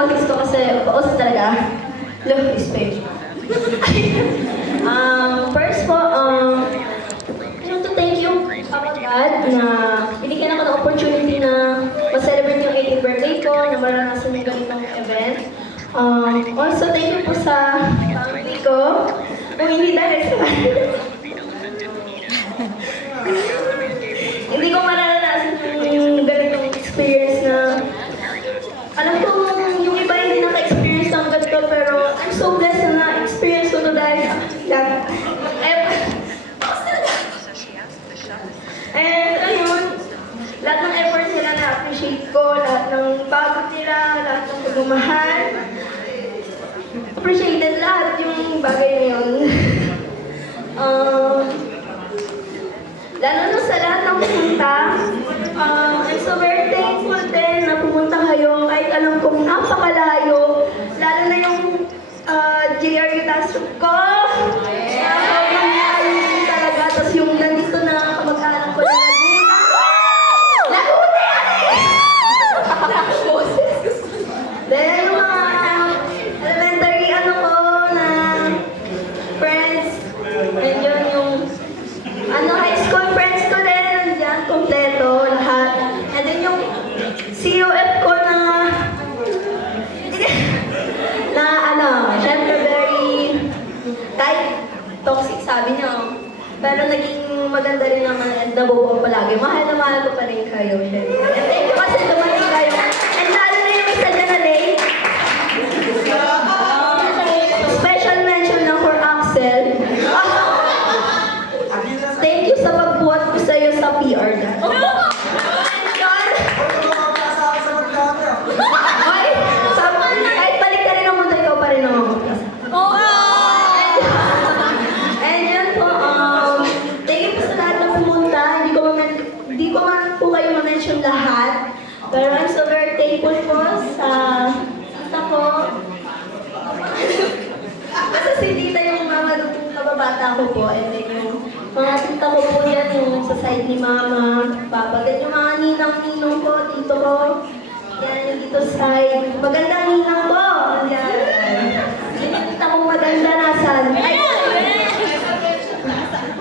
boses ko kasi paos talaga. Look, is pain. First po, I want to thank you, Papa God, na binigyan ako ng opportunity na ma-celebrate yung 18th birthday ko, na maranasan yung ganitong event. Also, thank you po sa family ko. Kung hindi dahil sa hindi ko maranasan yung ganitong experience na alam ko yung iba hindi naka-experience ng ganito, pero I'm so blessed na na-experience ko to dahil and ayun, lahat ng effort nila na-appreciate ko, lahat ng pagod nila, lahat ng pagmamahal. Appreciated lahat yung bagay na yun. Lalo na sa lahat ng pumunta, I'm so very thankful din na pumunta kayo kahit alam kong napakalayo. Lalo na yung JR Utasuk ko. Sobrang layo talaga. Tapos yung nandito na kamag-anak ko na Laguna! Laguna! Then yung mga elementary ano ko na friends, nandiyan yung high school friends ko din, nandiyan, kompleto, lahat. And then yung COF ko na syempre very kahit toxic sabi niya, pero naging maganda rin naman at nabubuo palagi. Mahal na mahal ko pa rin kayo, syempre. And thank you kasi dumating kayo. And lalo na yung isa dyan na late. Special mention na for Axel. Thank you sa pagbuhat ko sa'yo sa PR na. Kahit balik ka rin ang mundo, ikaw pa rin ang magpapasa. And yun po, thank you po sa lahat na pumunta. Hindi ko man po kayo ma-mention lahat. Pero I'm so very thankful po sa tita ko. Kasi si tita yung mama nung kababata ko po. And then yung mga tita ko po yan, yung sa side ni mama, papa. Then yung mga ninang-ninong ko, tito ko. Yan, yung dito side. Magandang ninang ko. Yan. Yung tita kong maganda, nasan? Ay!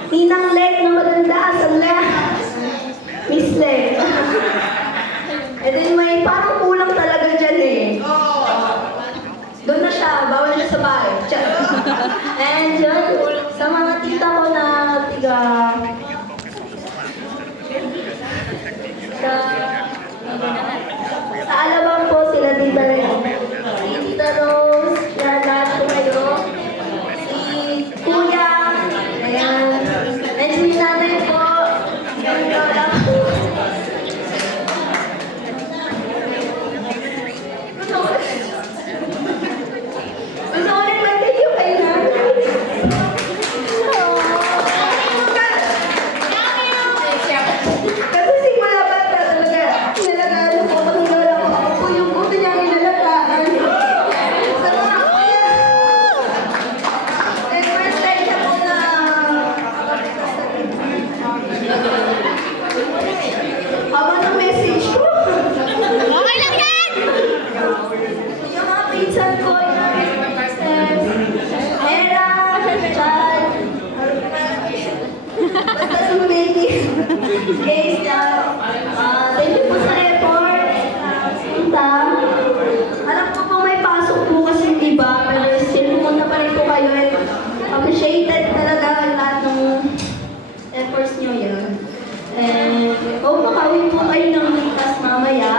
Ninang Leg na maganda, asan na? Miss Leg. And then may parang kulang talaga dyan eh. Doon na siya, bawal siya sa bahay. And yun, sa mga tita ko na tiga... Sa Alabang po sila Tita Rose. Si Tita Rose, yan lahat po kayo. Si Kuya, ayan. And si nanay po, yung lola po. Gusto ko rin mag-thank you kay nanay. Kasi simula ba talaga, nilagalo ko pag lola ko. Ako po yung buto niya inalagaan. Sa mga kuya. And first time siya po na haba ng message ko. Okay lang yan! Yung mga pinsan ko, yung Steph, Hera, Chad, basta sa baby. Guys, thank you po sa effort. Punta. Alam ko po may pasok po kasi yung iba, pero still pumunta pa rin po kayo. And appreciated talaga ang lahat ng efforts nyo yan. And hope makawin po kayo ng likas mamaya.